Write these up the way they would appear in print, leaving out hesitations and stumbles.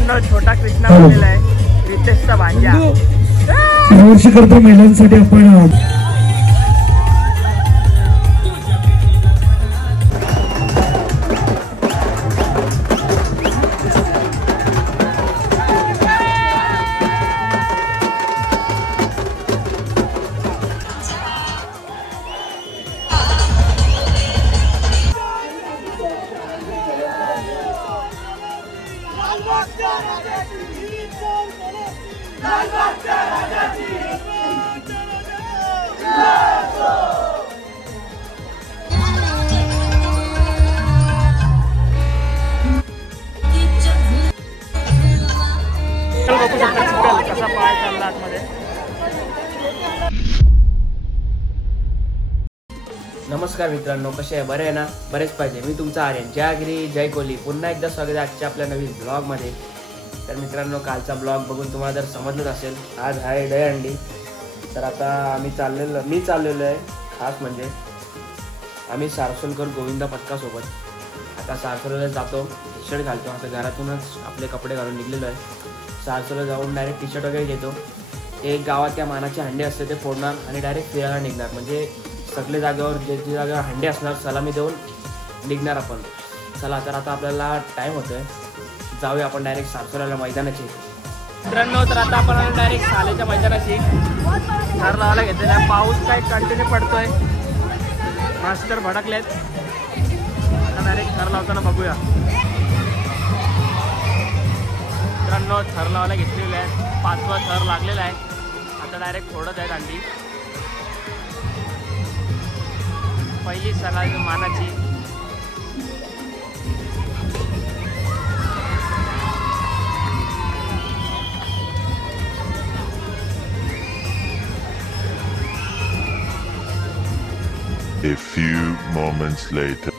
मित्रांनो छोटा कृष्णा बनलेला आहे, रितेशचा भांजा. यावर्षी करतो महिलांसाठी आपण कसा पाय चालला आतमध्ये. नमस्कार मित्रांनो, कसे आहे? बरे आहे ना? बरेच पाहिजे. मी तुमचा आर्यन. जय गिरी जय कोहली. पुन्हा एकदा स्वागत आहे आजच्या आपल्या नवीन ब्लॉगमध्ये. तर मित्रांनो, कालचा ब्लॉग बघून तुम्हाला जर समजलंच असेल, आज आहे दहीहंडी. तर आता मी चाललेलो आहे खास म्हणजे आम्ही सारसोलकर गोविंदा पथकासोबत. आता सारसोलला जातो, टी शर्ट घालतो. आता घरातूनच आपले कपडे घालून निघलेलो आहे. सारसोला जाऊन डायरेक्ट टी शर्ट वगैरे घेतो. एक गावात त्या मानाचे हंडे असते ते फोडणार आणि डायरेक्ट फिरायला निघणार. म्हणजे सगळे जागेवर जे जागेवर हंडे असणार सलामी देऊन निघणार आपण. चला, तर आता आपल्याला टाईम होतोय, जाऊया आपण डायरेक्ट सारसोला मैदानाची. मित्रांनो, तर आता आपण डायरेक्ट शाळेच्या मैदानाची थर लावायला घेतलेला आहे. पाऊस काय कंटिन्यू पडतोय, मास्टर भडकलेत. आता डायरेक्ट थर लावताना बघूया. मित्रांनो, थर लावायला घेतलेलं आहे, 5वा थर लागलेला आहे. आता डायरेक्ट फोडत आहे दांडी. पहिली सलामी मानाची. A few moments later.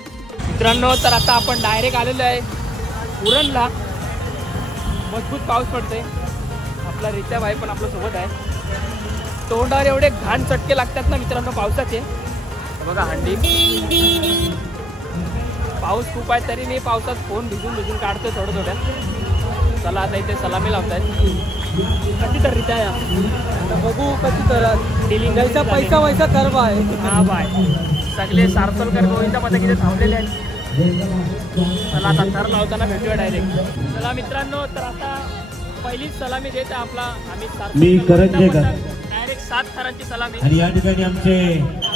मित्रांनो, तर आता आपण डायरेक्ट आलेलो आहे उरणला. मजबूत पाऊस पडतोय. आपला रित्या भाई पण आपल्या सोबत आहे. तोंडावर एवढे घाण चटके लागतात ना मित्रांनो पावसाचे. बघा हंडी. पाऊस खूप आहे तरी मी पावसात फोन भिजून काढतोय थोडं थोड्या. चला, आता इथे सलामी लावतायत. कशी तर रित्या बघू कशी तर डिलिंग पैसा वैसा कर्व आहे. हा बाय, सगळे सारसोलकर गोविंदा पथक इथे थांबलेले आहेत. चला, आता थर लावताना भेटूया डायरेक्ट. चला मित्रांनो, तर आता पहिलीच सलामी देत आपला आम्ही डायरेक्ट 7 थरांची सलामी. आणि या ठिकाणी आमचे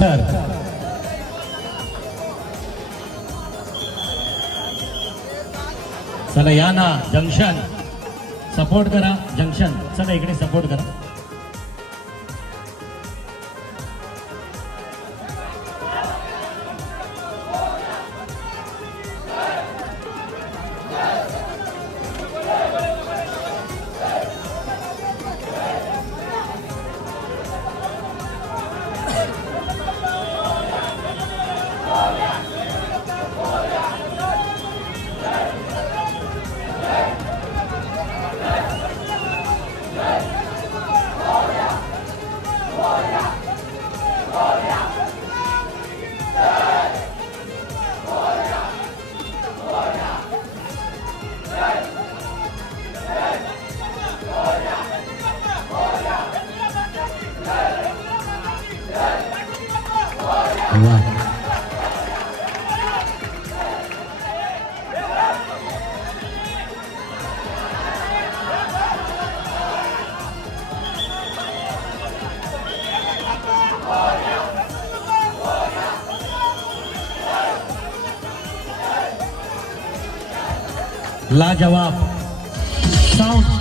थर. चला या ना, जंक्शन सपोर्ट करा. जंक्शन चला इकडे सपोर्ट करा. लाजवाब साउंड.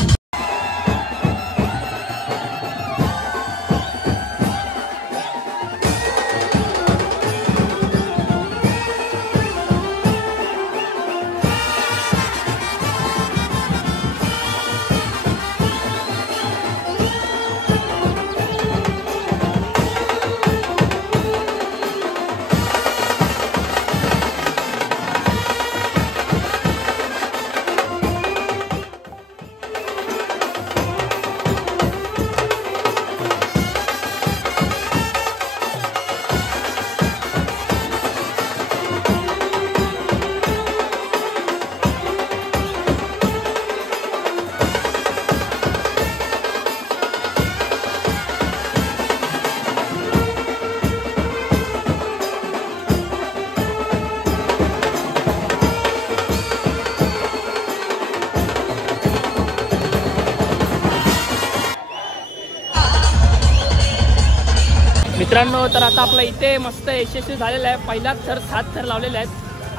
मित्रांनो, तर आता आपला इथे मस्त यशस्वी झालेला आहे. पहिलाच थर 7 थर लावलेले आहेत.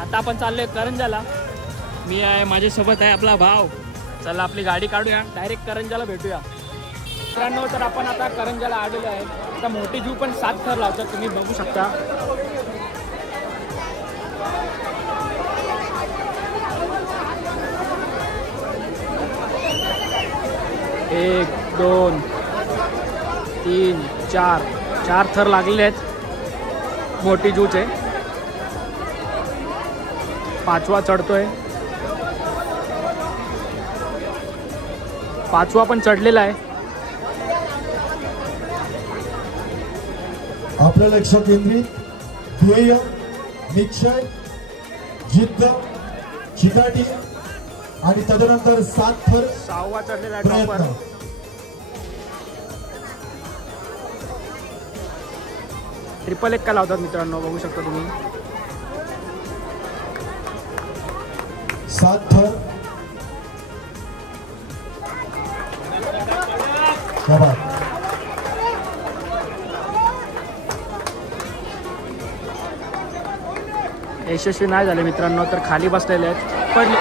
आता आपण चाललोय करंजाला. मी आहे, माझ्यासोबत आहे आपला भाव. चला आपली गाडी काढूया, डायरेक्ट करंजाला भेटूया. मित्रांनो, तर आपण आता करंजाला आलेलो आहे. आता मोठी जीव पण 7 थर लावतात, तुम्ही बघू शकता. 1 2 3 4 थर लागलेले आहेत मोठी जूचे. 5वा चढतोय. 5वा पण चढलेला आहे. आपलं लक्ष केंद्रित, ध्येय, निश्चय, जिद्द, चिकाटी आणि तदनंतर 7 थर. 6वा चढलेला आहे टॉपर. ट्रिपल एक का लावतात मित्रांनो, बघू शकता तुम्ही. 7 थर. यशस्वी नाही झाले मित्रांनो, तर खाली बसलेले आहेत. पण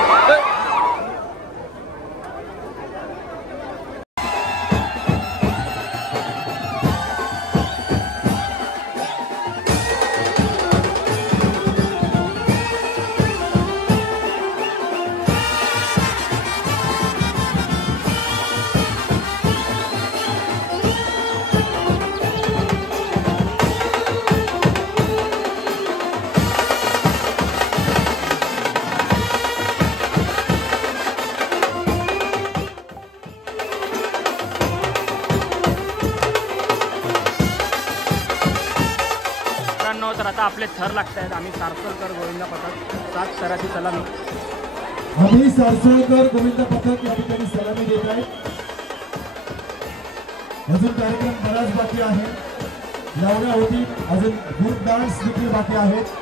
तर आता आपले थर लागत आहेत. आम्ही सारसोलकर गोविंदा पथक 7 थराची सलामी. आम्ही सारसोलकर गोविंदा पथक या ठिकाणी सलामी देत आहे. अजून कार्यक्रम बराच बाकी आहे. लावण्या होती, अजून ग्रुप डान्स देखील बाकी आहेत.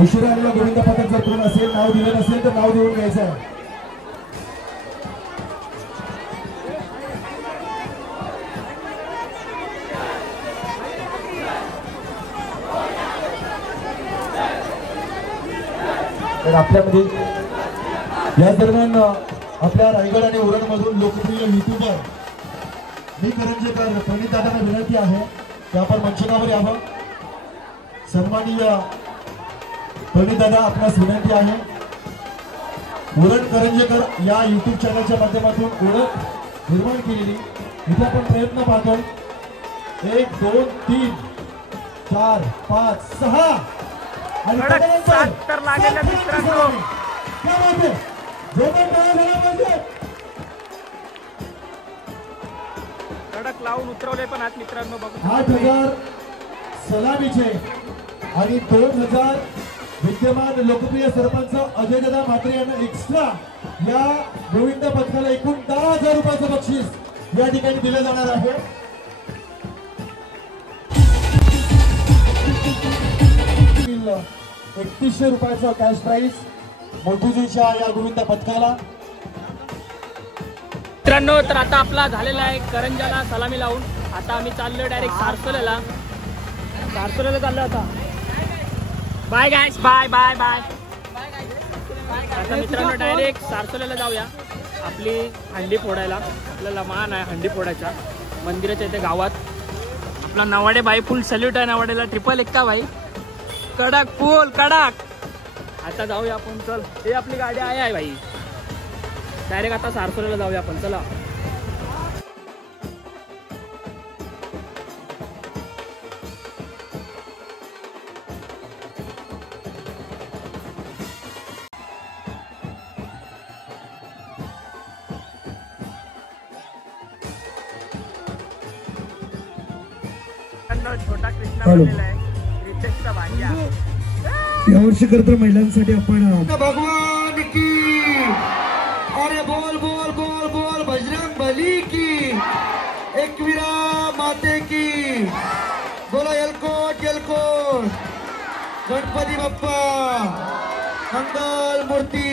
उशिरा आलेला गोविंदा पथक जर कोण असेल, नाव दिलं नसेल तर नाव देऊन घ्यायचं आहे. तर आपल्यामध्ये या दरम्यान आपल्या रायगड आणि उरणमधून लोकप्रिय युट्यूबर मी करंजेकर प्रणित दादांना विनंती आहे की आपण मंचनावर यावं. सन्माननीय प्रणित दादा, आपणास विनंती आहे. उरण करंजेकर या युट्यूब चॅनलच्या माध्यमातून ओळख निर्माण केलेली इथे आपण प्रयत्न पाहतो. 1 2 3 4 5 6 आणि 7 तर लागलेल्या मित्रांनो. कडक लावून उतरवले पण आज मित्रांनो, बघू. 8000 सलामीचे आणि 2000 विद्यमान लोकप्रिय सरपंच अजयदादा म्हात्रे यांना एक्स्ट्रा या गोविंदा पथकाला एकूण 10,000 रुपयाचं बक्षीस या ठिकाणी दिलं जाणार आहे. ₹3100 कॅश प्राइज मोठूजीच्या या गोविंदा पथकाला. मित्रांनो, तर आता आपला झालेला आहे करंजाला सलामी लावून. आता आम्ही चाललोय डायरेक्ट सारसोल्याला चाललो. आता बाय गाईस, बाय बाय बाय. आता मित्रांनो डायरेक्ट सारसोल्याला जाऊया. आपली हंडी फोडायला, आपल्याला मान आहे हंडी फोडायचा मंदिराच्या इथे गावात. आपला नवाडे बाई फुल सॅल्यूट आहे नवाडेला. 111 बाई, कडक फुल कडक. आता जाऊया आपण. चल, हे आपली गाडी आहे भाई. डायरेक्ट आता सारसोल्याला जाऊया आपण. चला. छोटा कृष्णा बनलेला आहे, रितेशचा भांजा. यावर्षी खरं महिलांसाठी आपण भगवान की, अरे बोल बोल बोल बोल बजरंग बली की, एकवीरा माते की, बोलो एलकोट एलकोट, गणपती बाप्पा मंगल मूर्ती.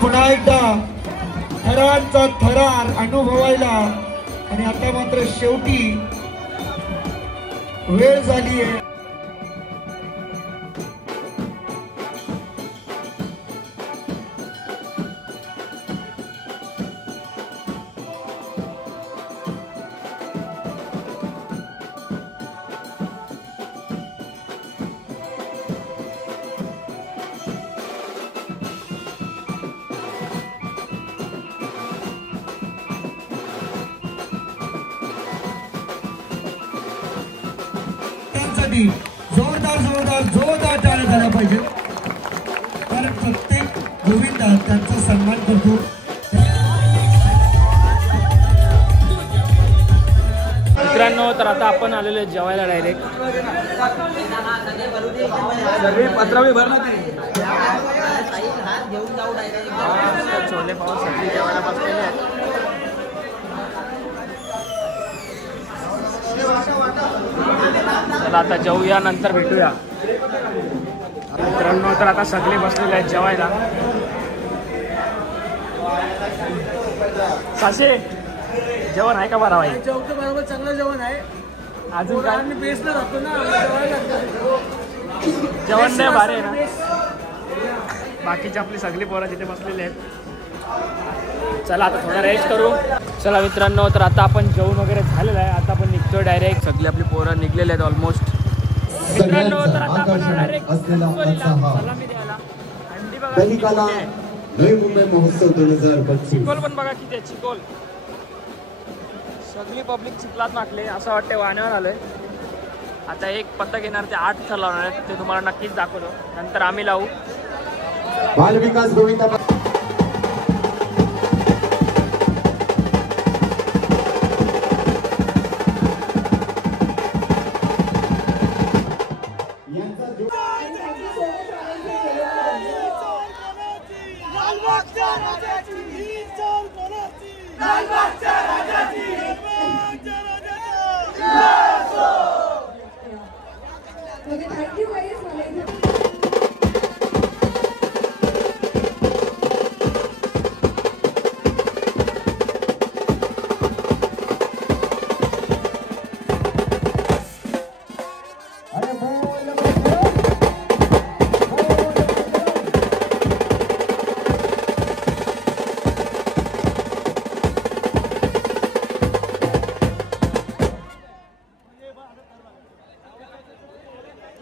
पुन्हा एकदा थरांचा थरार अनुभवायला आणि आता मात्र शेवटी वेळ झाली आहे. जोरदार जोरदार जोरदार टाळ्या झाल्या पाहिजे, कारण प्रत्येक गोविंदा त्यांचा सन्मान करतो. मित्रांनो, तर आता आपण आलेलो आहे जेवायला डायरेक्ट. पत्रावळी भर ना छोले पाव सगळी जेवायला बसलेले आहेत. चला आता जेवूया, नंतर भेटूया. मित्रांनो, तर आता सगळे बसलेले आहेत जेवायला. साशे जेवण आहे का बरं? भाई जेवतो बरोबर, चांगलं जेवण आहे. अजून काय? आम्ही बेसला जातो ना, जेवण नाही भारी आहे ना. बाकीची आपली सगळी पोरं तिथे बसलेली आहेत. चला आता थोडा रेस्ट करू. चला मित्रांनो, तर आता आपण जेवण वगैरे झालेलं आहे. आता आपण निघतोय डायरेक्ट. सगळी आपली पोरं निघलेले आहेत ऑलमोस्ट. मित्रांनो, तर आता आपण डायरेक्ट सलामी द्यायला. अंडी बघा, नवी मुंबई महोत्सव 2025. चिकोल पण बघा किती आहे. चिकोल सगळी पब्लिक चिखलात नाकले. असं वाटतं वाण्यावर आलोय. आता एक पत्ता घेणार, ते 8 लावणार आहेत. ते तुम्हाला नक्कीच दाखवतो. नंतर आम्ही लावू. बाल विकास गोविंदा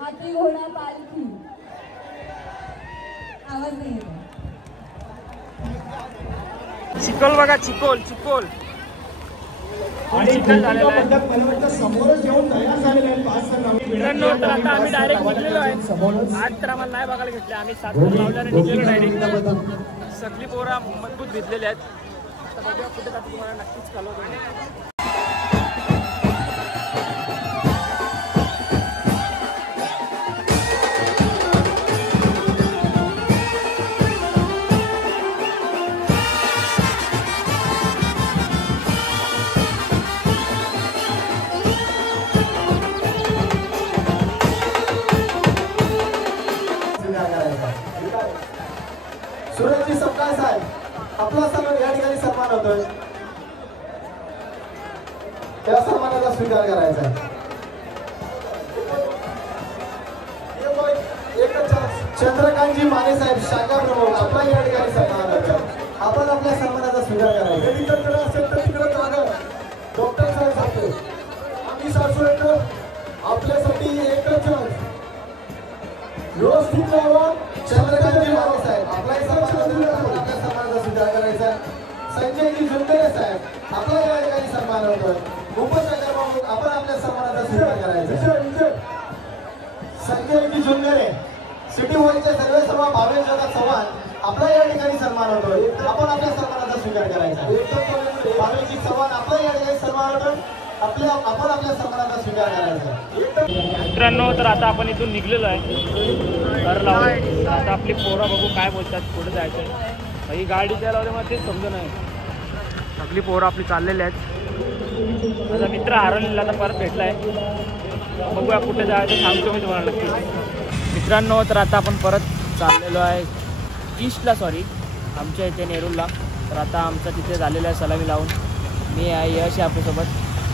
हाती घोडा पालखी आवाज नाही येत. चिकोल बघा, चिकोल चिकोल चिखल झालेला आहे. मित्रांनो, तर आता आम्ही डायरेक्ट निघलेलो आहे. आज तर आम्हाला नाही बघायला घेतले. आम्ही 7 लावल्याने निघलेलो डायरेक्ट. सगळी पोरं मजबूत भिजलेले आहेत. आता बघूया कुठे जातो, तुम्हाला नक्कीच कळवतो. सुरतची सपकाळ साहेब, आपला सन्मान या ठिकाणी सन्मान होतोय. त्या सन्मानाचा स्वीकार करायचा आहे. चंद्रकांतजी माने साहेब, शाखा प्रमुख, आपला या ठिकाणी सन्मान होतोय. आपण आपल्या सन्मानाचा स्वीकार करायचा. असेल तर तिकडे डॉक्टर साहेब सांगतो, आम्ही सासू आपल्यासाठी एकच व्यवस्थित राहावं. चंद्रकांतजी माने साहेब, आपला आपल्या सन्मानाचा स्वीकार करायचा. संजयजी झुंजरे साहेब, आपला या ठिकाणी सन्मान होतोय. मुंबईकर प्रमुख, आपण आपल्या सन्मानाचा स्वीकार करायचा. संजयजी झुंजरे सिटी हॉलचे सर्व सभा भावेश दादा चव्हाण आपला या ठिकाणी सन्मान होतोय. आपण आपल्या सन्मानाचा स्वीकार करायचा. भावेशजी चव्हाण आपला या ठिकाणी सन्मान होतोय. आपण आपल्या सन्मानाचा स्वीकार करायचा. मित्रांनो, तर आता आपण इथून निघलेलो आहे घर लावून. आता आपली पोरं बघू काय बोलतात, पुढे जायचं आहे. ही गाडी द्यायला होते मला तेच समजून नाही. सगळी पोरं आपली चाललेली आहेत. माझा मित्र हरवलेला आता परत भेटला आहे. बघूया कुठे जायचं सांगतो मी तुम्हाला नक्की. मित्रांनो, तर आता आपण परत चाललेलो आहे ईस्टला, आमच्या इथे नेरूरला. तर आता आमचं तिथे झालेलं आहे सलामी लावून. मी आहे, यश आहे आपल्यासोबत.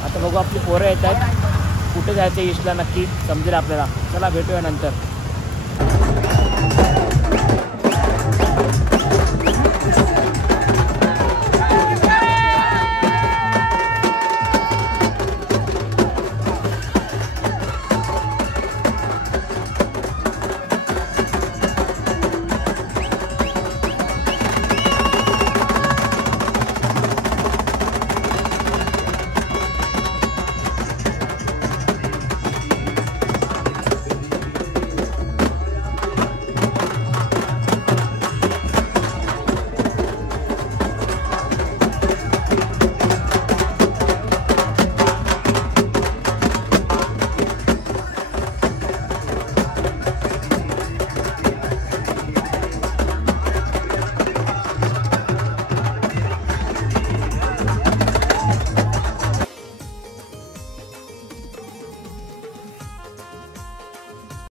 आता बघू आपली पोरं येत आहेत. कुठे जायचं ईस्टला नक्की समजेल आपल्याला. चला भेटूया नंतर.